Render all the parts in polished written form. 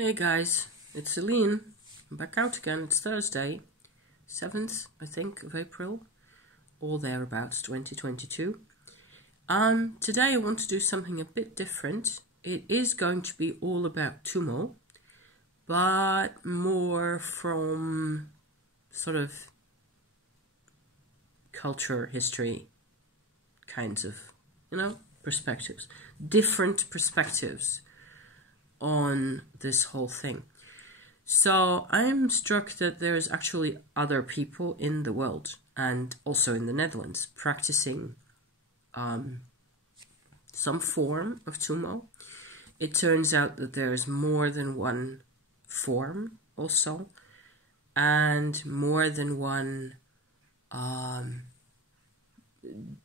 Hey guys, it's Celine. I'm back out again. It's Thursday, 7th, I think, of April, or thereabouts, 2022. Today I want to do something a bit different. It is going to be all about Tummo, but more from sort of culture, history, kinds of, perspectives. Different perspectives on this whole thing. So I'm struck that there's actually other people in the world and also in the Netherlands practicing some form of Tummo. It turns out that there's more than one form also, and more than one,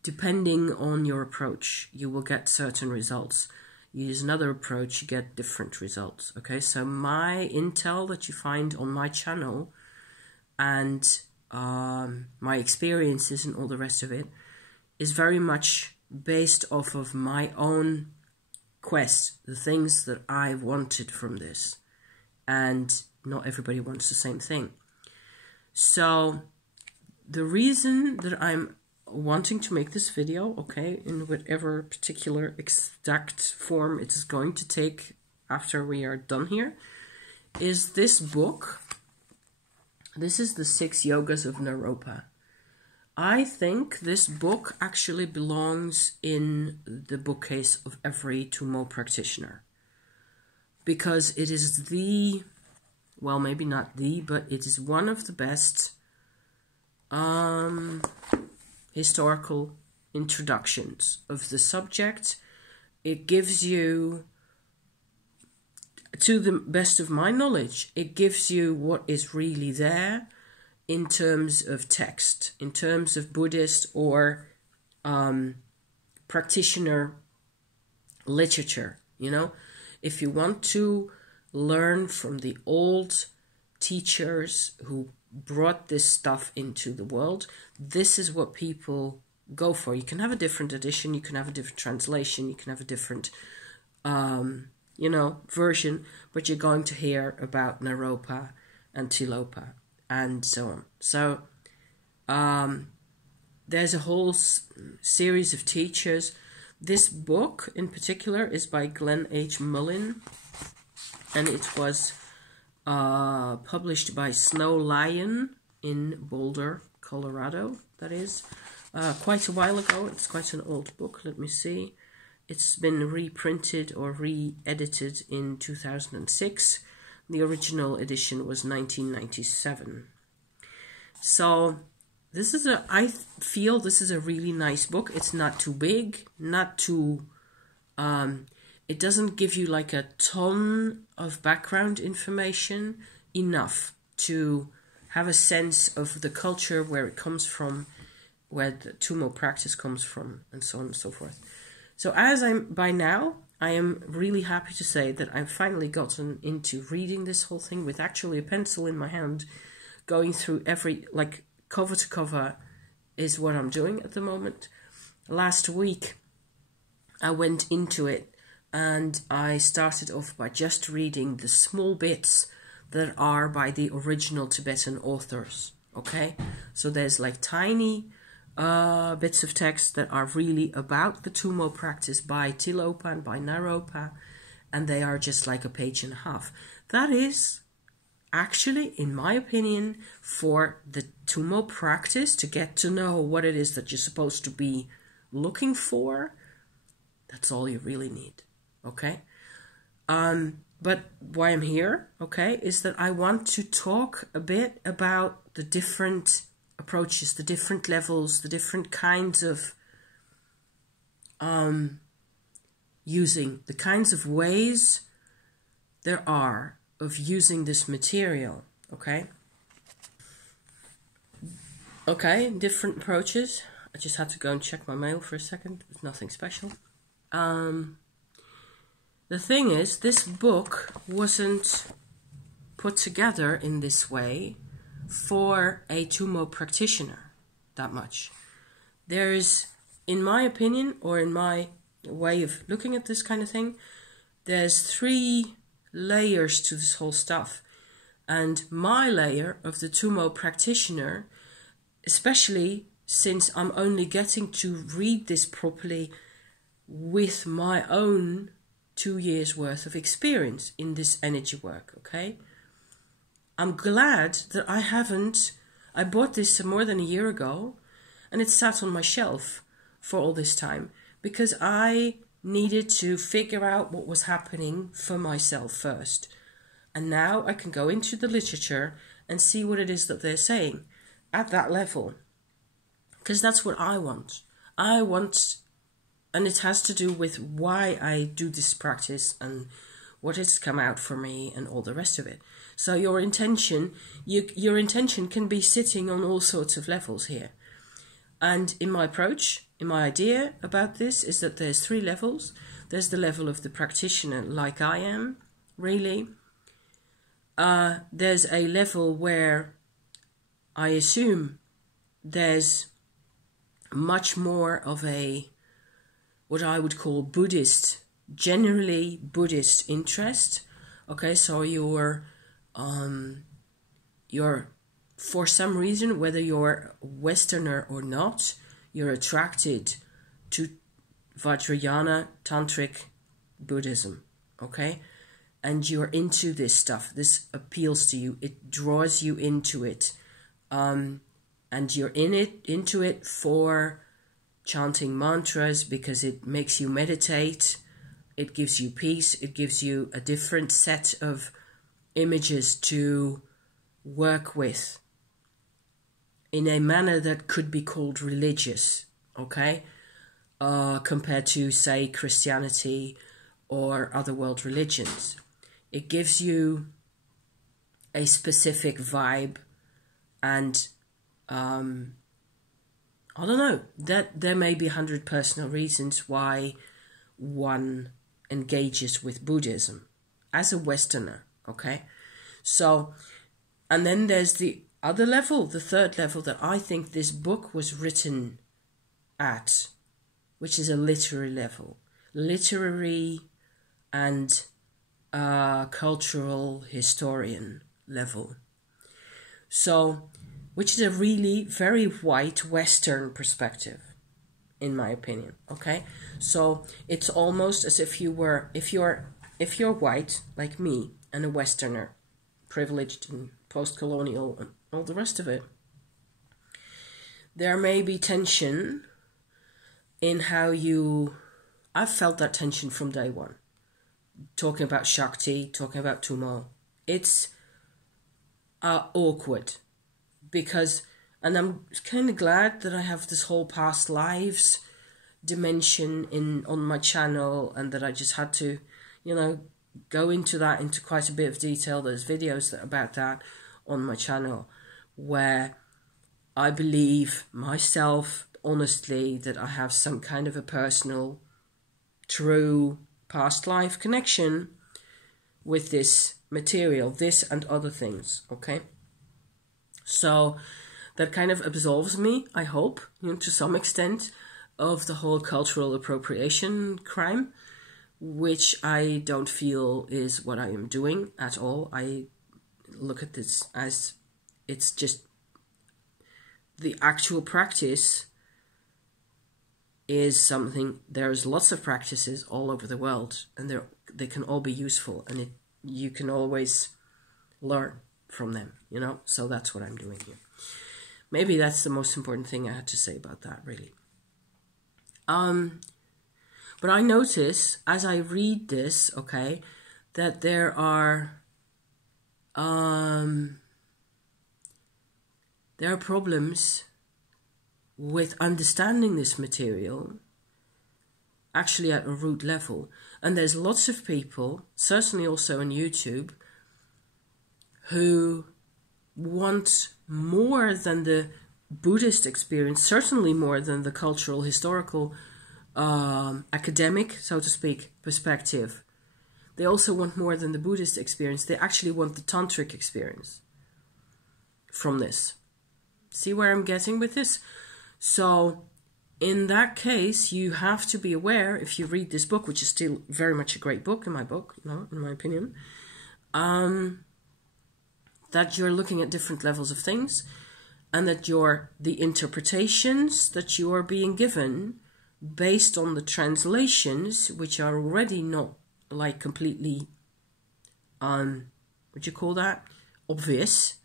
depending on your approach, you will get certain results. Use another approach, you get different results. Okay, so my intel that you find on my channel and my experiences and all the rest of it is very much based off of my own quest, the things that I wanted from this. And not everybody wants the same thing. So the reason that I'm wanting to make this video, okay, in whatever particular exact form it is going to take after we are done here, is this book. This is the Six Yogas of Naropa. I think this book actually belongs in the bookcase of every Tummo practitioner, because it is the, well, maybe not the, but it is one of the best historical introductions of the subject. It gives you, to the best of my knowledge, it gives you what is really there in terms of text, in terms of Buddhist or practitioner literature. If you want to learn from the old teachers who brought this stuff into the world, this is what people go for. You can have a different edition, you can have a different translation, you can have a different version, but you're going to hear about Naropa and Tilopa and so on. So there's a whole series of teachers. This book in particular is by Glenn H. Mullin, and it was published by Snow Lion in Boulder, Colorado, that is, quite a while ago. It's quite an old book. Let me see. It's been reprinted or re-edited in 2006. The original edition was 1997. So this is I feel this is a really nice book. It's not too big, not too, it doesn't give you like a ton of background information, enough to have a sense of the culture, where it comes from, where the Tummo practice comes from, and so on and so forth. So by now, I am really happy to say that I've finally gotten into reading this whole thing with actually a pencil in my hand, going through every, like, cover to cover is what I'm doing at the moment. Last week, I went into it and I started off by just reading the small bits that are by the original Tibetan authors, okay? So there's like tiny bits of text that are really about the Tummo practice by Tilopa and by Naropa, and they are just like a page and a half. That is actually, in my opinion, for the Tummo practice to get to know what it is that you're supposed to be looking for, that's all you really need, okay? But why I'm here, okay, is that I want to talk a bit about the different approaches, the different levels, the different kinds of using, the kinds of ways there are of using this material, okay? Okay, different approaches. I just had to go and check my mail for a second. It's nothing special. The thing is, this book wasn't put together in this way for a Tummo practitioner that much. There's, in my opinion, or in my way of looking at this kind of thing, there's three layers to this whole stuff. And my layer of the Tummo practitioner, especially since I'm only getting to read this properly with my own 2 years worth of experience in this energy work, okay? I'm glad that I bought this more than a year ago, and it sat on my shelf for all this time because I needed to figure out what was happening for myself first. And now I can go into the literature and see what it is that they're saying at that level. Because that's what I want. And it has to do with why I do this practice and what has come out for me and all the rest of it. So your intention can be sitting on all sorts of levels here. And in my approach, in my idea about this is that there's 3 levels. There's the level of the practitioner like I am, really. There's a level where I assume there's much more of a, what I would call generally Buddhist interest. Okay, so you're for some reason, whether you're Westerner or not, you're attracted to Vajrayana Tantric Buddhism, okay? And you're into this stuff. This appeals to you. It draws you into it. And you're into it for chanting mantras because it makes you meditate. It gives you peace. It gives you a different set of images to work with in a manner that could be called religious, okay? Compared to, say, Christianity or other world religions. It gives you a specific vibe, and I don't know, that there may be 100 personal reasons why one engages with Buddhism as a Westerner, okay? So, and then there's the other level, the 3rd level that I think this book was written at, which is a literary level. Literary and cultural historian level. So, which is a really very white Western perspective, in my opinion, okay? So, it's almost as if you're white, like me, and a Westerner, privileged and post-colonial and all the rest of it, there may be tension in how I've felt that tension from day one. Talking about Shakti, talking about Tummo. It's awkward because, and I'm kind of glad that I have this whole past lives dimension on my channel, and that I just had to, go into quite a bit of detail. There's videos about that on my channel where I believe myself, honestly, that I have some kind of a personal, true past life connection with this material, this and other things, okay? So that kind of absolves me, I hope, to some extent, of the whole cultural appropriation crime, which I don't feel is what I am doing at all. I look at this as it's just the actual practice is something. There's lots of practices all over the world, and they can all be useful, and you can always learn from them, so that's what I'm doing here. Maybe that's the most important thing I had to say about that, really. But I notice as I read this, okay, that there are problems with understanding this material actually at a root level. And there's lots of people, certainly also on YouTube, who want more than the Buddhist experience, certainly more than the cultural, historical, academic, so to speak, perspective. They also want more than the Buddhist experience. They actually want the tantric experience from this. See where I'm getting with this? So, in that case, you have to be aware, if you read this book, which is still very much a great book, in my opinion, that you're looking at different levels of things, and that the interpretations that you are being given based on the translations, which are already not like completely, what do you call that? Obvious.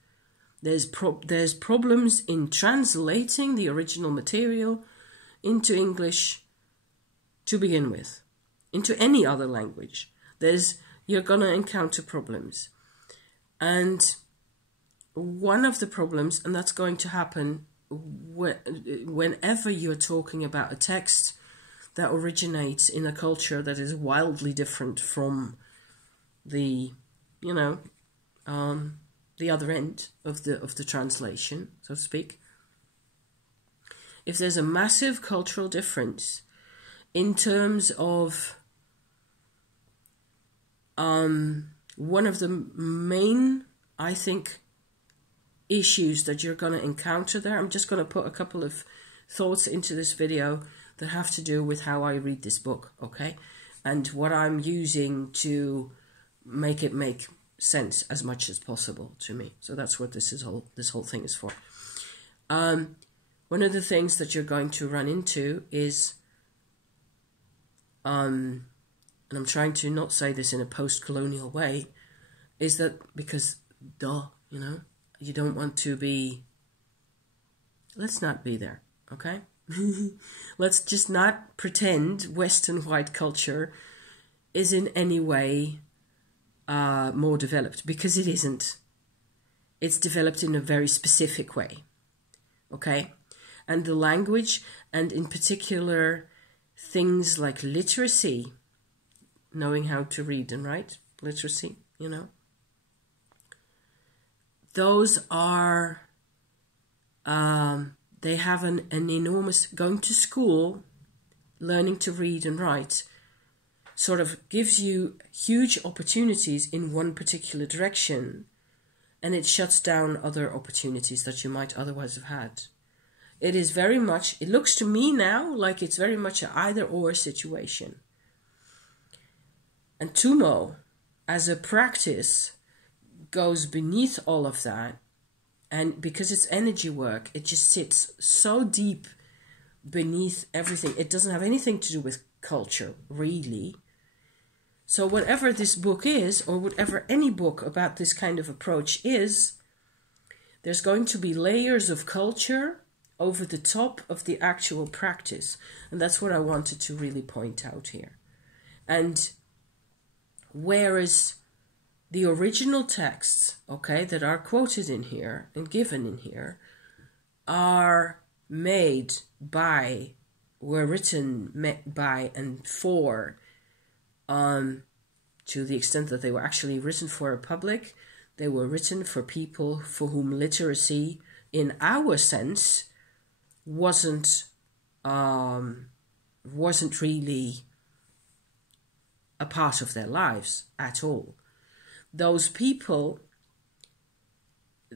There's problems in translating the original material into English to begin with, into any other language. You're gonna encounter problems, and one of the problems, and that's going to happen whenever you're talking about a text that originates in a culture that is wildly different from the, the other end of the translation, so to speak. If there's a massive cultural difference in terms of one of the main, I think, issues that you're going to encounter there. I'm just going to put a couple of thoughts into this video that have to do with how I read this book, okay? And what I'm using to make it make sense as much as possible to me. So that's what this whole thing is for. One of the things that you're going to run into is, and I'm trying to not say this in a post-colonial way, is that because, you don't want to be, let's not be there, okay? Let's just not pretend Western white culture is in any way more developed, because it isn't. It's developed in a very specific way, okay? And the language, and in particular things like literacy, knowing how to read and write, literacy, those are, they have an enormous, going to school, learning to read and write, sort of gives you huge opportunities in one particular direction, and it shuts down other opportunities that you might otherwise have had. It is very much, it looks to me now like it's very much an either-or situation. And Tummo, as a practice, goes beneath all of that, and because it's energy work, it just sits so deep beneath everything. It doesn't have anything to do with culture, really. So whatever this book is, or whatever any book about this kind of approach is, there's going to be layers of culture over the top of the actual practice. And that's what I wanted to really point out here. And whereas the original texts, okay, that are quoted in here and given in here are made by, were written by and for, to the extent that they were actually written for a public, they were written for people for whom literacy, in our sense, wasn't really a part of their lives at all. Those people,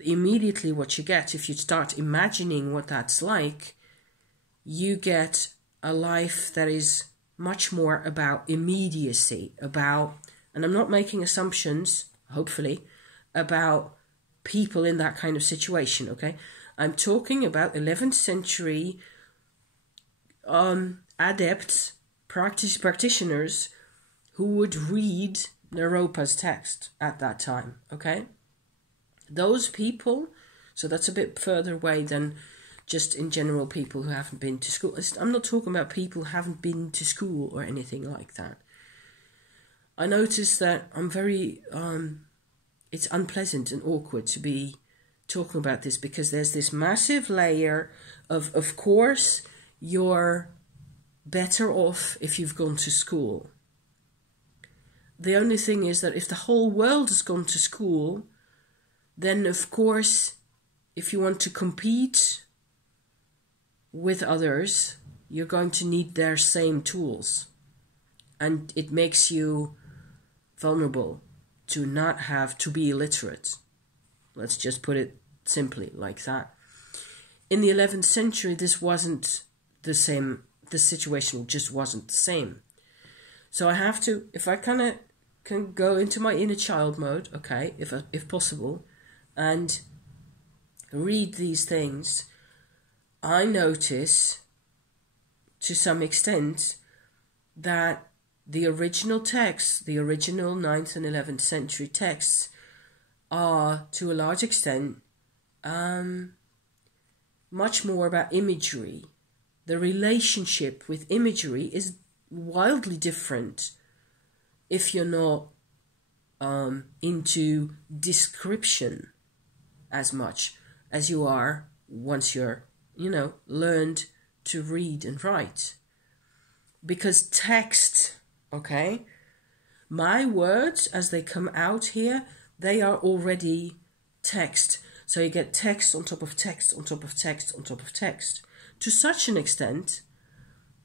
immediately what you get, if you start imagining what that's like, you get a life that is much more about immediacy, about, and I'm not making assumptions, hopefully, about people in that kind of situation, okay? I'm talking about 11th century adepts, practitioners who would read Naropa's text at that time, okay? Those people, so that's a bit further away than just in general people who haven't been to school. I'm not talking about people who haven't been to school or anything like that. I notice that I'm very, it's unpleasant and awkward to be talking about this, because there's this massive layer of course, you're better off if you've gone to school. The only thing is that if the whole world has gone to school, then of course, if you want to compete with others, you're going to need their same tools. And it makes you vulnerable to not have to be illiterate. Let's just put it simply like that. In the 11th century, this wasn't the same. The situation just wasn't the same. So I have to, if I kind of can go into my inner child mode, okay, if possible, and read these things, I notice to some extent that the original texts, the original 9th and 11th century texts, are to a large extent much more about imagery. The relationship with imagery is wildly different if you're not into description as much as you are once you're, learned to read and write. Because text, okay, my words as they come out here, they are already text. So you get text on top of text, on top of text, on top of text. To such an extent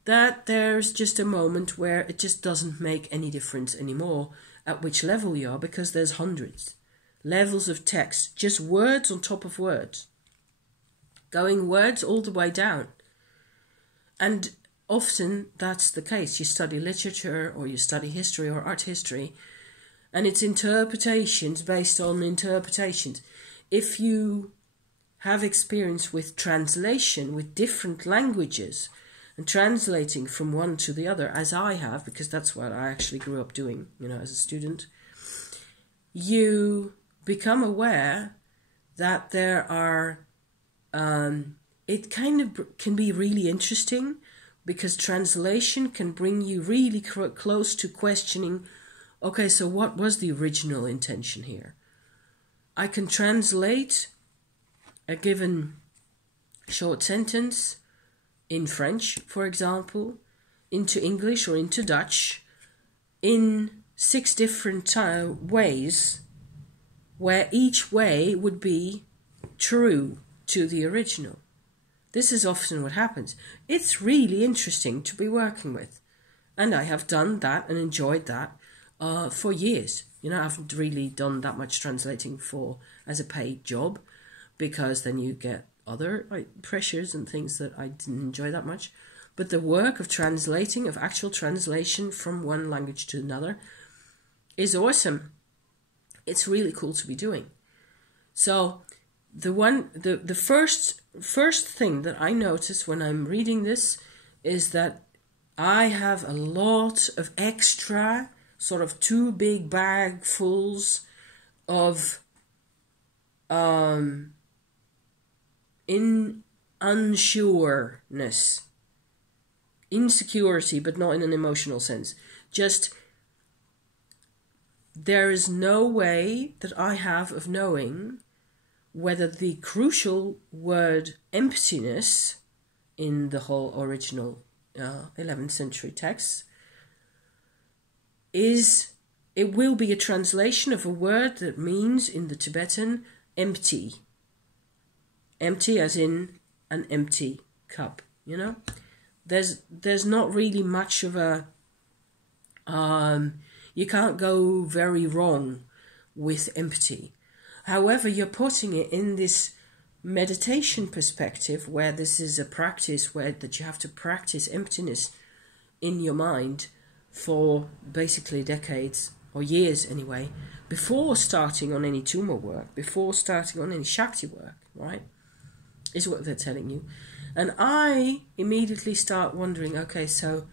that there's just a moment where it just doesn't make any difference anymore at which level you are, because there's hundreds levels of text, just words on top of words, going words all the way down. And often that's the case. You study literature or you study history or art history, and it's interpretations based on interpretations. If you have experience with translation, with different languages, and translating from one to the other, as I have, because that's what I actually grew up doing, as a student, you become aware that there are, it kind of can be really interesting, because translation can bring you really close to questioning, okay, so what was the original intention here? I can translate a given short sentence in French, for example, into English or into Dutch in 6 different ways, where each way would be true to the original. This is often what happens. It's really interesting to be working with. And I have done that and enjoyed that for years. I haven't really done that much translating as a paid job, because then you get other pressures and things that I didn't enjoy that much. But the work of translating, of actual translation from one language to another, is awesome. It's really cool to be doing. So the first thing that I notice when I'm reading this is that I have a lot of extra, sort of 2 big bagfuls of unsureness, insecurity, but not in an emotional sense. Just, there is no way that I have of knowing whether the crucial word emptiness in the whole original 11th century text it will be a translation of a word that means in the Tibetan empty. Empty as in an empty cup, There's not really much of a, you can't go very wrong with empty. However, you're putting it in this meditation perspective, where this is a practice that you have to practice emptiness in your mind for basically decades, or years anyway, before starting on any Tummo work, before starting on any Shakti work, right? Is what they're telling you. And I immediately start wondering, okay, so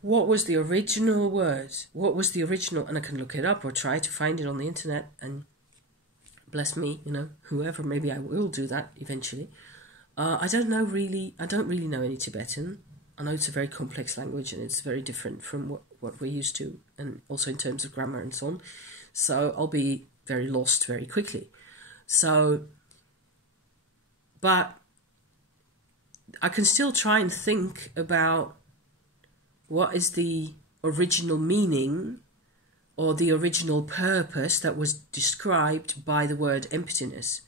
what was the original word? What was the original? And I can look it up or try to find it on the internet, and bless me, whoever, maybe I will do that eventually. I don't really know any Tibetan. I know it's a very complex language, and it's very different from what we're used to, and also in terms of grammar and so on. So I'll be very lost very quickly. But I can still try and think about what is the original meaning or the original purpose that was described by the word emptiness.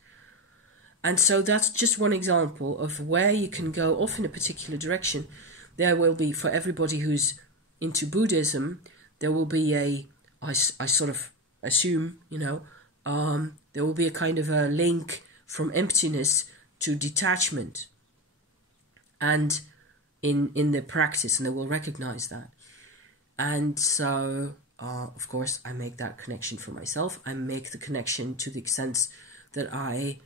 And so that's just one example of where you can go off in a particular direction. There will be, for everybody who's into Buddhism, there will be I sort of assume, there will be a kind of a link from emptiness to detachment, and in the practice, and they will recognize that. And so of course, I make that connection for myself. I make the connection to the extent that I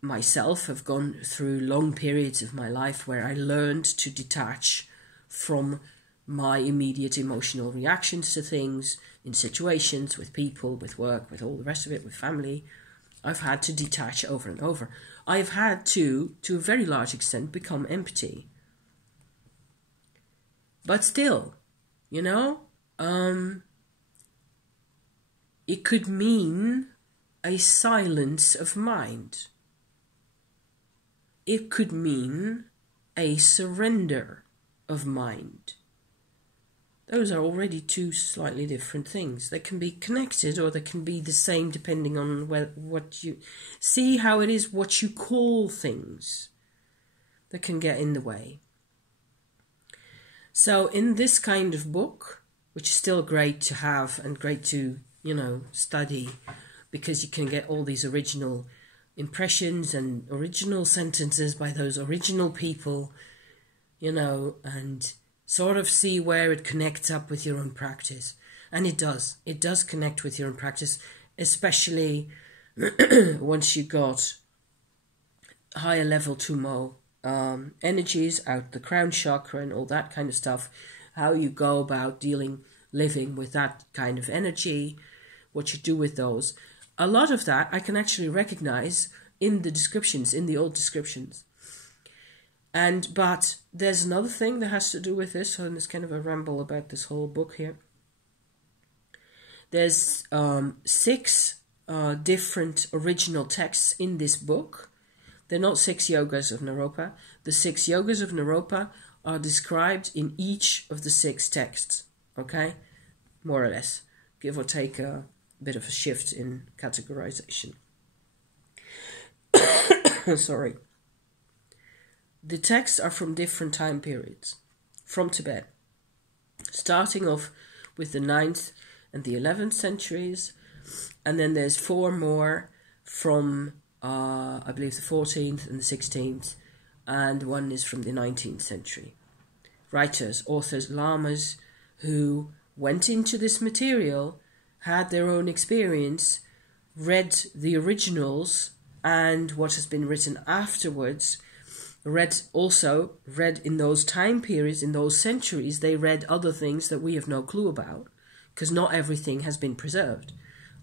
myself have gone through long periods of my life where I learned to detach from my immediate emotional reactions to things, in situations, with people, with work, with all the rest of it, with family. I've had to detach over and over. I've had to a very large extent, become empty. But still, you know, it could mean a silence of mind. It could mean a surrender of mind. Those are already two slightly different things. They can be connected or they can be the same depending on what you... See how it is what you call things that can get in the way. So in this kind of book, which is still great to have and great to, you know, study, because you can get all these original impressions and original sentences by those original people, you know, and sort of see where it connects up with your own practice. And it does. It does connect with your own practice, especially once you got higher level Tummo energies out the crown chakra and all that kind of stuff, how you go about living with that kind of energy, what you do with those. A lot of that I can actually recognize in the descriptions, in the old descriptions. But there's another thing that has to do with this, and it's kind of a ramble about this whole book here. There's 6 different original texts in this book. They're not 6 Yogas of Naropa. The 6 Yogas of Naropa are described in each of the 6 texts, okay? More or less, give or take a bit of a shift in categorization. Sorry. The texts are from different time periods, from Tibet, starting off with the 9th and the 11th centuries, and then there's 4 more from, I believe, the 14th and the 16th, and one is from the 19th century. Writers, authors, lamas who went into this material, had their own experience, read the originals and what has been written afterwards, read in those time periods, in those centuries, they read other things that we have no clue about, because not everything has been preserved,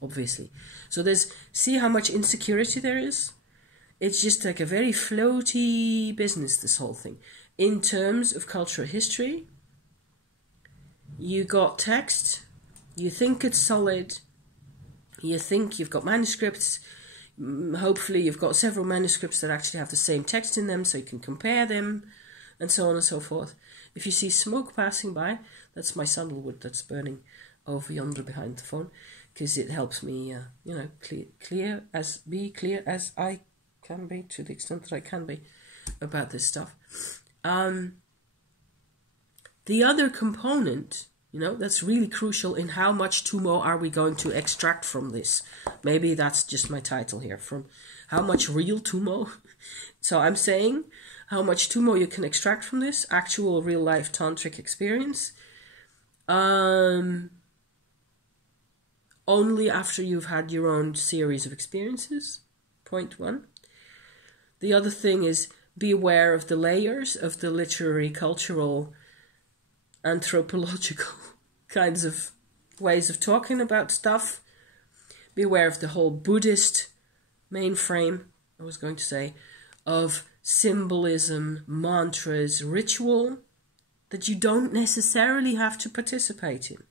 obviously. So see how much insecurity there is? It's just like a very floaty business, this whole thing. In terms of cultural history, you got text, you think it's solid, you think you've got manuscripts, hopefully you've got several manuscripts that actually have the same text in them so you can compare them, and so on and so forth. If you see smoke passing by, that's my sandalwood that's burning over yonder behind the phone, because it helps me, you know, be clear as I can be, to the extent that I can be, about this stuff. The other component, you know, that's really crucial in how much Tummo are we going to extract from this. Maybe that's just my title here, from how much real Tummo. So I'm saying how much Tummo you can extract from this actual real life tantric experience. Only after you've had your own series of experiences, point 1. The other thing is, be aware of the layers of the literary, cultural, anthropological kinds of ways of talking about stuff. Be aware of the whole Buddhist mainframe, I was going to say, of symbolism, mantras, ritual, that you don't necessarily have to participate in,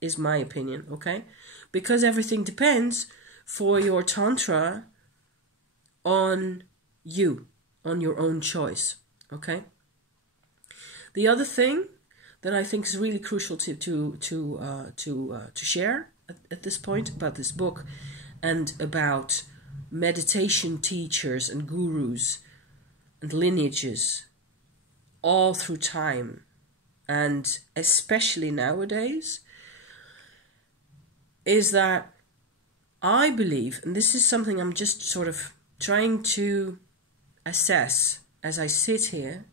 is my opinion, okay? Because everything depends for your Tantra on you, on your own choice, okay? The other thing that I think is really crucial to share at this point about this book and about meditation teachers and gurus and lineages all through time, and especially nowadays, is that I believe, and this is something I'm just sort of trying to assess as I sit here,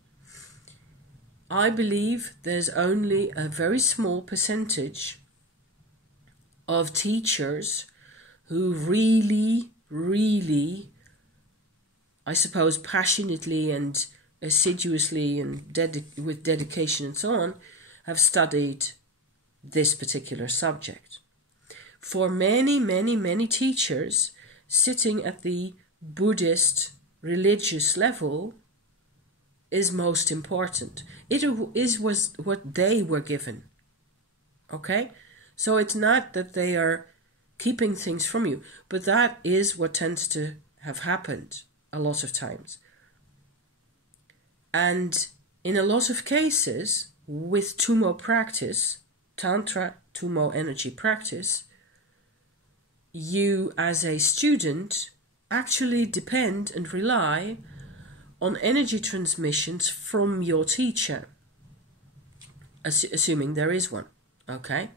I believe there's only a very small percentage of teachers who really, really, I suppose, passionately and assiduously and with dedication and so on, have studied this particular subject. For many, many, many teachers, sitting at the Buddhist religious level is most important. Was what they were given. Okay? So it's not that they are keeping things from you, but that is what tends to have happened a lot of times. And in a lot of cases, with Tummo practice, Tantra Tummo energy practice, you as a student actually depend and rely on energy transmissions from your teacher, assuming there is one, okay?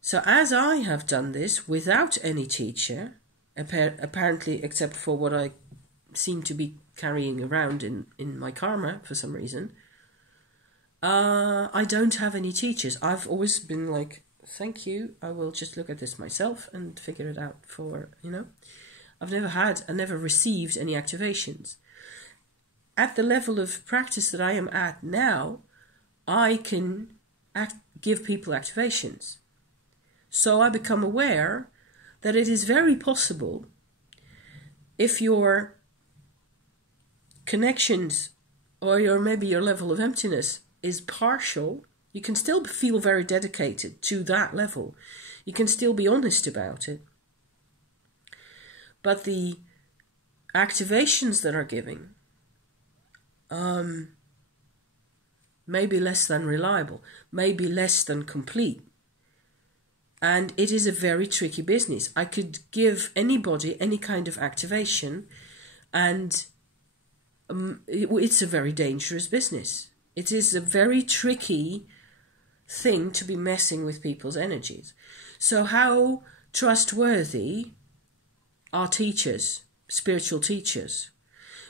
So as I have done this without any teacher, apparently except for what I seem to be carrying around in my karma for some reason, I don't have any teachers. I've always been like, thank you, I will just look at this myself and figure it out I've never received any activations. At the level of practice that I am at now, I can give people activations. So I become aware that it is very possible, if your connections or maybe your level of emptiness is partial, you can still feel very dedicated to that level. You can still be honest about it. But the activations that are giving may be less than reliable, may be less than complete. And it is a very tricky business. I could give anybody any kind of activation, and it's a very dangerous business. It is a very tricky thing to be messing with people's energies. So how trustworthy are teachers, spiritual teachers?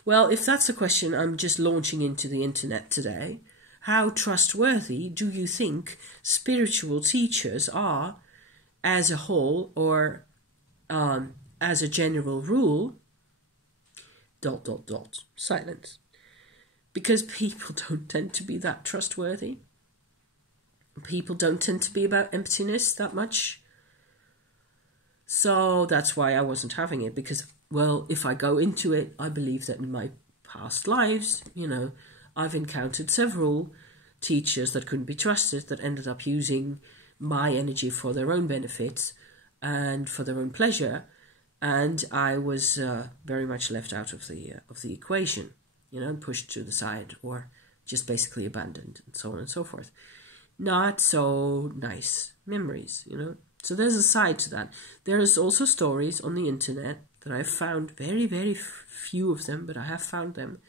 Well, if that's a question I'm just launching into the internet today, how trustworthy do you think spiritual teachers are as a whole, or as a general rule? ... Silence. Because people don't tend to be that trustworthy. People don't tend to be about emptiness that much. So that's why I wasn't having it, because, well, if I go into it, I believe that in my past lives, I've encountered several teachers that couldn't be trusted, that ended up using my energy for their own benefits and for their own pleasure, and I was very much left out of the equation, pushed to the side, or just basically abandoned, and so on and so forth. Not so nice memories, So there's a side to that. There's also stories on the internet that I've found, very, very few of them, but I have found them,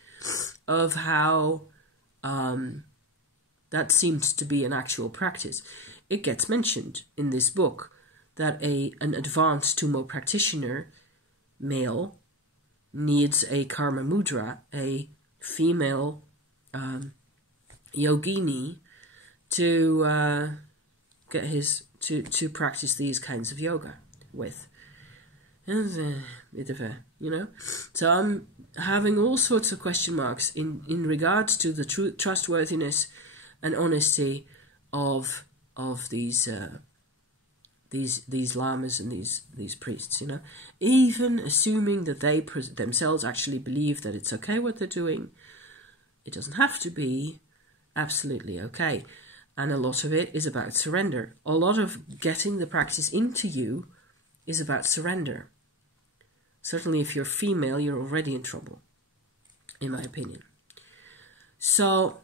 of how that seems to be an actual practice. It gets mentioned in this book that an advanced Tummo practitioner, male, needs a karma mudra, a female yogini, to get to practice these kinds of yoga with. And So I'm having all sorts of question marks in regards to the trustworthiness and honesty of these lamas and these priests, even assuming that they themselves actually believe that it's okay what they're doing. It doesn't have to be absolutely okay. And a lot of it is about surrender. A lot of getting the practice into you is about surrender. Certainly if you're female, you're already in trouble, in my opinion. So,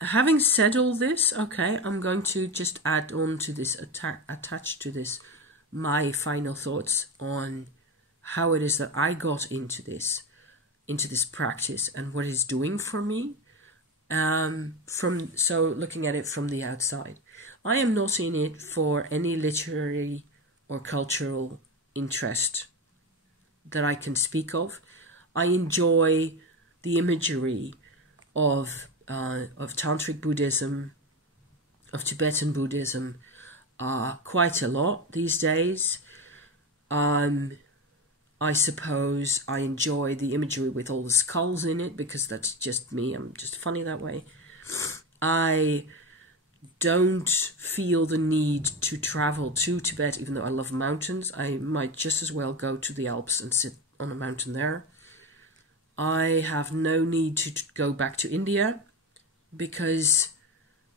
having said all this, okay, I'm going to just add on to this, attach to this, my final thoughts on how it is that I got into this practice and what it's doing for me. So looking at it from the outside, I am not in it for any literary or cultural interest that I can speak of. I enjoy the imagery of of Tantric Buddhism, of Tibetan Buddhism, quite a lot these days. I suppose I enjoy the imagery with all the skulls in it because that's just me. I'm just funny that way. I don't feel the need to travel to Tibet, even though I love mountains. I might just as well go to the Alps and sit on a mountain there. I have no need to go back to India because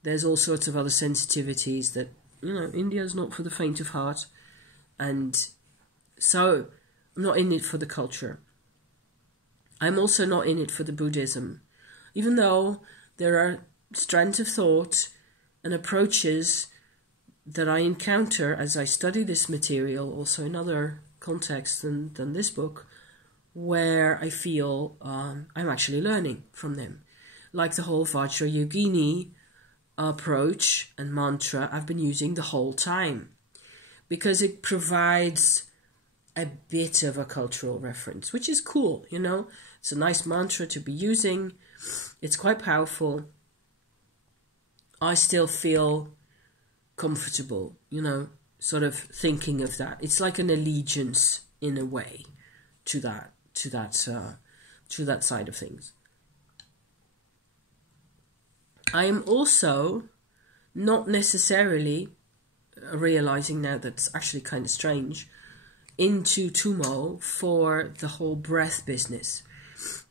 there's all sorts of other sensitivities that, India is not for the faint of heart. And so I'm not in it for the culture. I'm also not in it for the Buddhism. Even though there are strands of thought and approaches that I encounter as I study this material, also in other contexts than this book, where I feel I'm actually learning from them. Like the whole Vajrayogini approach and mantra I've been using the whole time, because it provides a bit of a cultural reference, which is cool, It's a nice mantra to be using. It's quite powerful. I still feel comfortable, sort of thinking of that. It's like an allegiance in a way to that side of things. I am also not necessarily realizing now that's actually kind of strange, into Tummo for the whole breath business.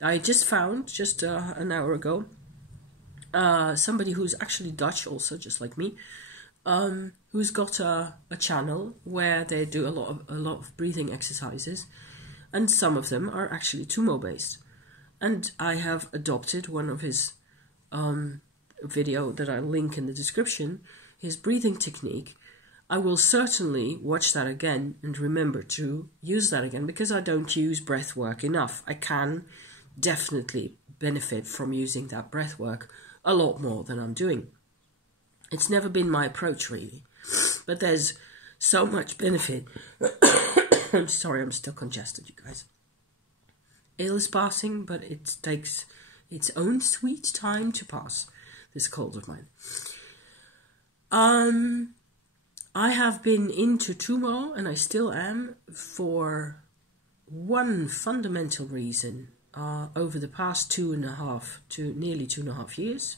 I just found, an hour ago, somebody who's actually Dutch also, just like me, who's got a channel where they do a lot of breathing exercises, and some of them are actually Tummo based. And I have adopted one of his video that I'll link in the description, his breathing technique. I will certainly watch that again and remember to use that again, because I don't use breath work enough. I can definitely benefit from using that breath work a lot more than I'm doing. It's never been my approach, really. But there's so much benefit. I'm sorry, I'm still congested, you guys. Ill is passing, but it takes its own sweet time to pass, this cold of mine. I have been into Tummo, and I still am, for one fundamental reason, over the past nearly 2.5 years.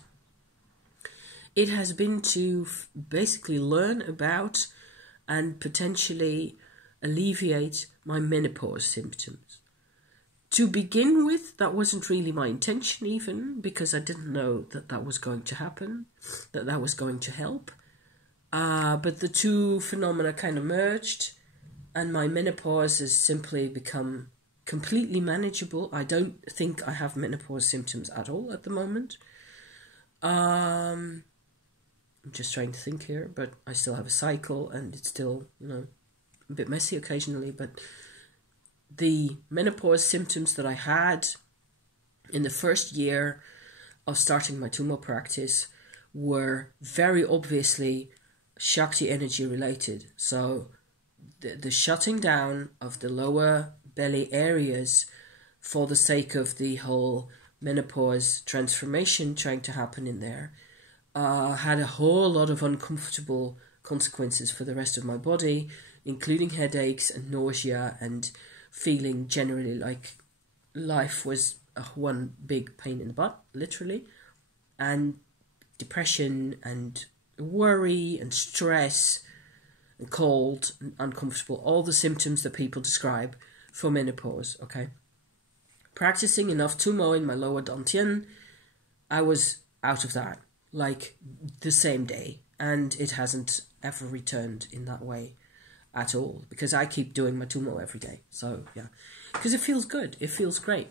It has been to basically learn about and potentially alleviate my menopause symptoms. To begin with, that wasn't really my intention even, because I didn't know that was going to happen, that was going to help. But the two phenomena kind of merged, and my menopause has simply become completely manageable. I don't think I have menopause symptoms at all at the moment. I'm just trying to think here, but I still have a cycle, and it's still, a bit messy occasionally. But the menopause symptoms that I had in the first year of starting my Tummo practice were very obviously Shakti energy related. So the shutting down of the lower belly areas for the sake of the whole menopause transformation trying to happen in there had a whole lot of uncomfortable consequences for the rest of my body, including headaches and nausea and feeling generally like life was one big pain in the butt, literally, and depression and worry and stress and cold and uncomfortable, all the symptoms that people describe for menopause, okay? Practicing enough Tummo in my lower dantian, I was out of that, like the same day, and it hasn't ever returned in that way at all, because I keep doing my Tummo every day, so yeah, because it feels good, it feels great.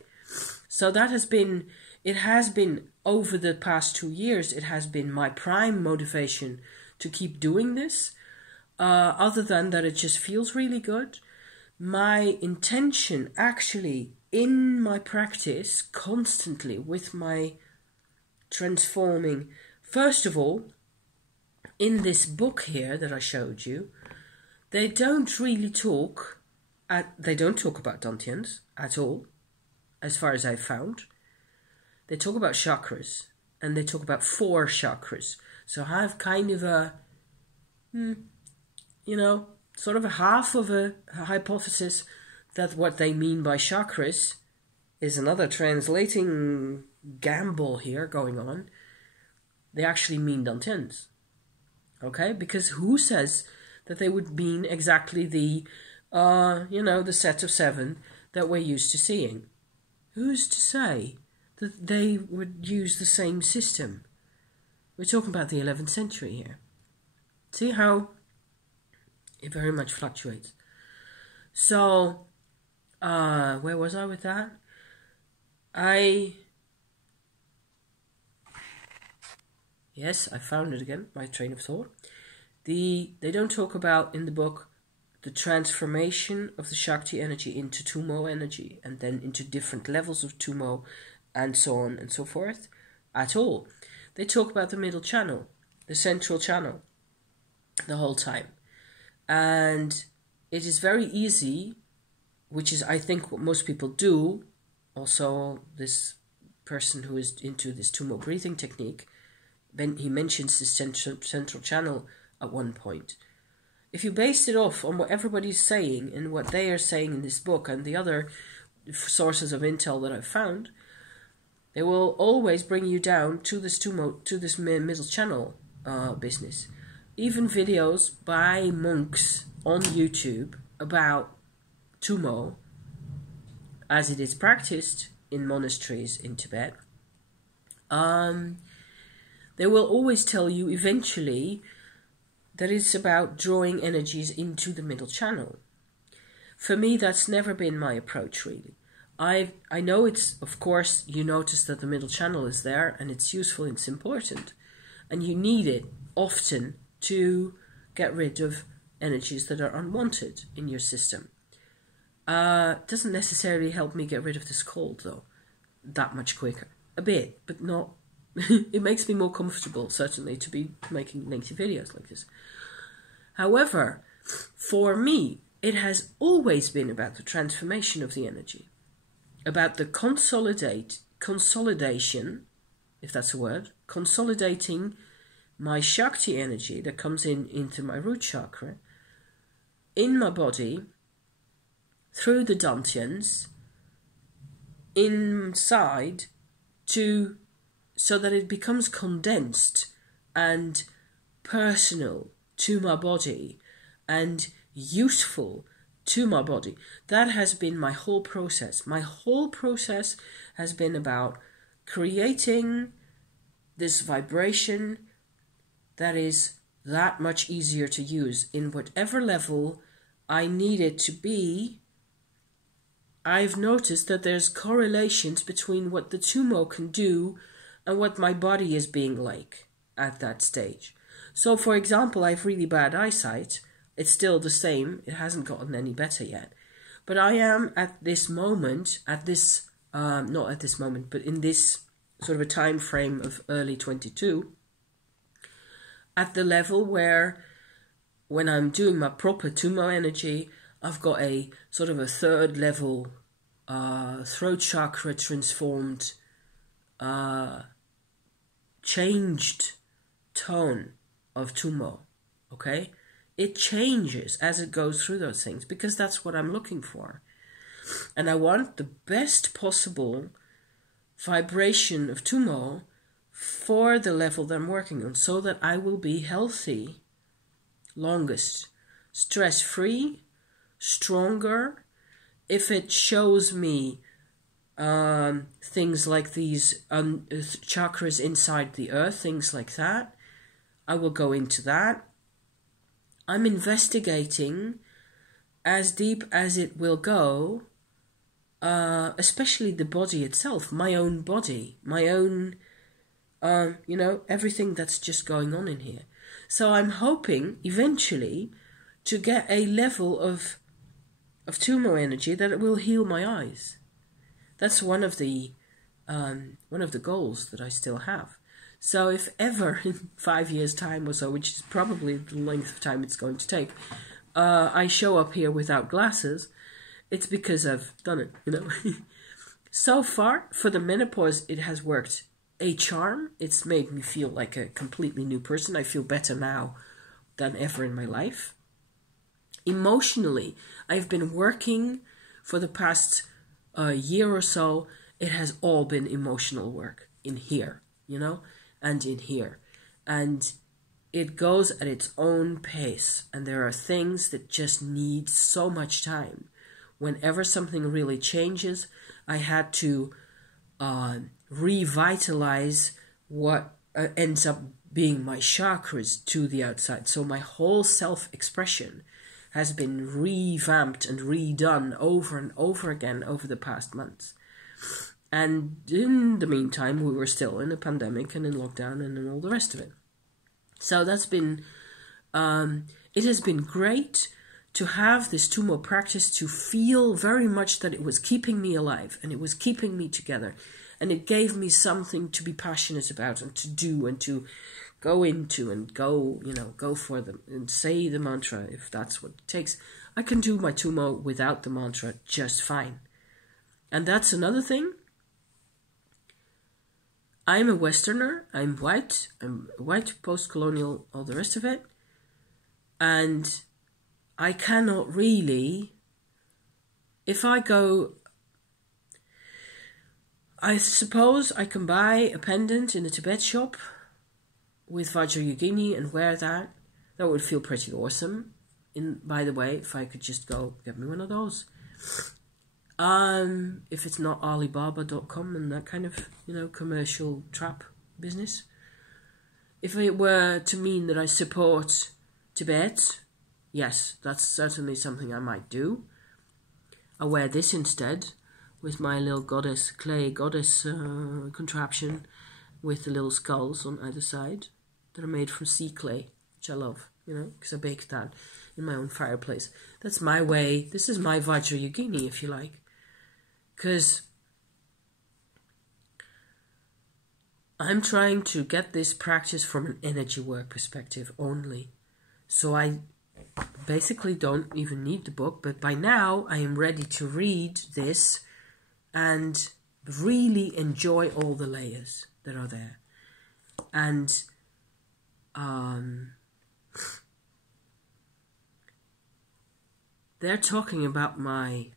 So that has been, it has been over the past 2 years, it has been my prime motivation to keep doing this, other than that it just feels really good. My intention actually in my practice constantly with my transforming, first of all, in this book here that I showed you, they don't really talk, they don't talk about dantians at all, as far as I've found. They talk about chakras, and they talk about 4 chakras. So I have kind of a, sort of a half of a hypothesis that what they mean by chakras is another translating gamble here going on. They actually mean dantians. Okay? Because who says that they would mean exactly the set of 7 that we're used to seeing? Who's to say that they would use the same system? We're talking about the 11th century here. See how it very much fluctuates. So, where was I with that? Yes, I found it again, my train of thought. They don't talk about, in the book, the transformation of the Shakti energy into Tummo energy, and then into different levels of Tummo, and so on and so forth, at all. They talk about the middle channel, the central channel, the whole time. And it is very easy, which is, I think, what most people do. Also, this person who is into this Tummo breathing technique, he mentions the central channel at one point. If you base it off on what everybody's saying and what they are saying in this book and the other sources of intel that I've found, they will always bring you down to this Tummo, to this middle channel business. Even videos by monks on YouTube about Tummo, as it is practiced in monasteries in Tibet, they will always tell you eventually that it's about drawing energies into the middle channel. For me, that's never been my approach, really. I know it's, of course, you notice that the middle channel is there, and it's useful, it's important, and you need it often to get rid of energies that are unwanted in your system. Doesn't necessarily help me get rid of this cold, though, that much quicker. A bit, but not. It makes me more comfortable, certainly, to be making lengthy videos like this. However, for me, it has always been about the transformation of the energy, about the consolidation, if that's a word, consolidating my Shakti energy that comes into my root chakra, in my body, through the dantians, inside, so that it becomes condensed and personal to my body and useful to my body. That has been my whole process. My whole process has been about creating this vibration that is that much easier to use in whatever level I need it to be. I've noticed that there's correlations between what the Tummo can do and what my body is being like at that stage. So, for example, I have really bad eyesight. It's still the same. It hasn't gotten any better yet. But I am at this moment, not at this moment, but in this sort of a time frame of early 22, at the level where when I'm doing my proper Tummo energy, I've got a sort of a 3rd level throat chakra transformed, changed tone of Tummo, okay? It changes as it goes through those things because that's what I'm looking for. And I want the best possible vibration of Tummo for the level that I'm working on so that I will be healthy longest, stress-free, stronger. If it shows me things like these chakras inside the earth, things like that, I will go into that. I'm investigating as deep as it will go, especially the body itself, my own body, my own, everything that's just going on in here. So I'm hoping eventually to get a level of Tummo energy that it will heal my eyes. That's one of the goals that I still have. So if ever in 5 years' time or so, which is probably the length of time it's going to take, I show up here without glasses, it's because I've done it, So far, for the menopause, it has worked a charm. It's made me feel like a completely new person. I feel better now than ever in my life. Emotionally, I've been working for the past year or so. It has all been emotional work in here, you know, and in here. And it goes at its own pace. And there are things that just need so much time. Whenever something really changes, I had to revitalize what ends up being my chakras to the outside. So my whole self-expression has been revamped and redone over and over again over the past months. And in the meantime, we were still in a pandemic and in lockdown and in all the rest of it. So that's been, it has been great to have this Tummo practice, to feel very much that it was keeping me alive and it was keeping me together. And it gave me something to be passionate about and to do and to go into and go, you know, go for them and say the mantra if that's what it takes. I can do my Tummo without the mantra just fine. And that's another thing. I'm a Westerner, I'm white, post-colonial, all the rest of it. And I cannot really, if I go, I suppose I can buy a pendant in a Tibet shop with Vajrayogini and wear that. That would feel pretty awesome. By the way, if I could just go get me one of those. If it's not Alibaba.com and that kind of, you know, commercial trap business. If it were to mean that I support Tibet, yes, that's certainly something I might do. I wear this instead with my little goddess, clay goddess contraption with the little skulls on either side that are made from sea clay, which I love, you know, because I baked that in my own fireplace. That's my way. This is my Vajrayogini, if you like. Because I'm trying to get this practice from an energy work perspective only. So I basically don't even need the book, but by now I am ready to read this and really enjoy all the layers that are there. And they're talking about my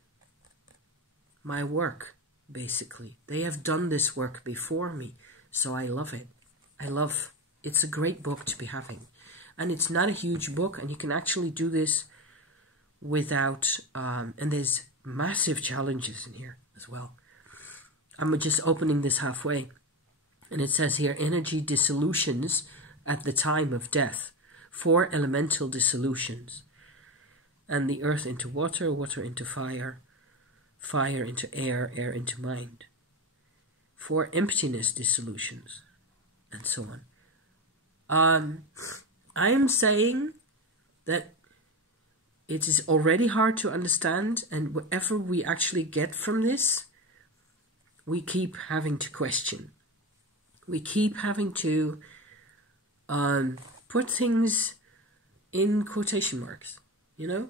work, basically. They have done this work before me, so I love it. It's a great book to be having. And it's not a huge book, and you can actually do this without, and there's massive challenges in here as well. I'm just opening this halfway, and it says here, energy dissolutions at the time of death, 4 elemental dissolutions, and the earth into water, water into fire, fire into air, air into mind, 4 emptyness dissolutions, and so on. I am saying that it is already hard to understand, and whatever we actually get from this, we keep having to question. We keep having to put things in quotation marks, you know?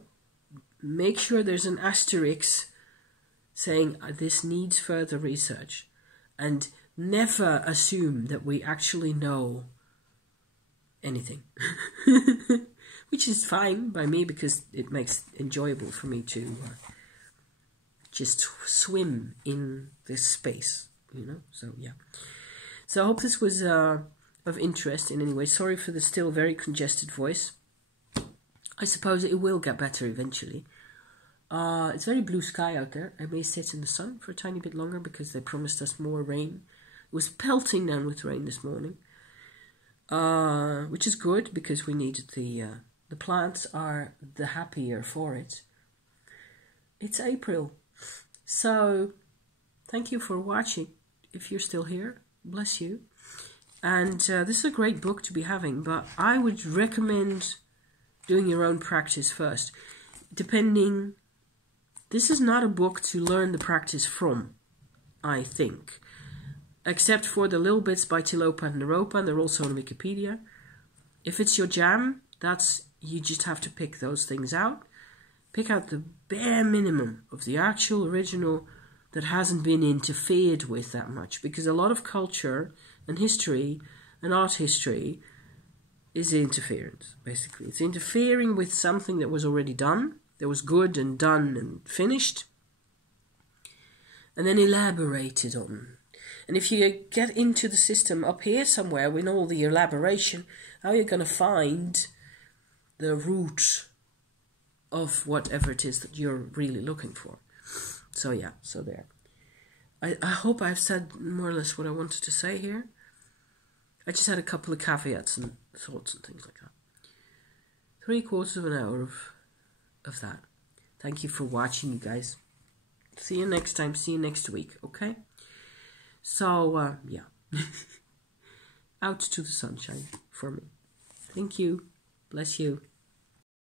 Make sure there's an asterisk saying this needs further research, and never assume that we actually know anything. Which is fine by me, because it makes it enjoyable for me to just swim in this space, you know? So, yeah. So I hope this was of interest in any way. Sorry for the still very congested voice. I suppose it will get better eventually. It's very blue sky out there. I may sit in the sun for a tiny bit longer because they promised us more rain. It was pelting down with rain this morning, which is good because we needed the plants are the happier for it. It's April. So thank you for watching. If you're still here, bless you. And this is a great book to be having, but I would recommend doing your own practice first. Depending, this is not a book to learn the practice from, I think. Except for the little bits by Naropa and Naropa, and they're also on Wikipedia. If it's your jam, you just have to pick those things out. Pick out the bare minimum of the actual original that hasn't been interfered with that much. Because a lot of culture And history, and art history, is interference, basically. It's interfering with something that was already done, that was good and done and finished, and then elaborated on. And if you get into the system up here somewhere with all the elaboration, how are you going to find the root of whatever it is that you're really looking for? So yeah, so there. I hope I've said more or less what I wanted to say here. I just had a couple of caveats and thoughts and things like that. 3/4 of an hour of that. Thank you for watching, you guys. See you next time. See you next week, okay? So, yeah. Out to the sunshine for me. Thank you. Bless you.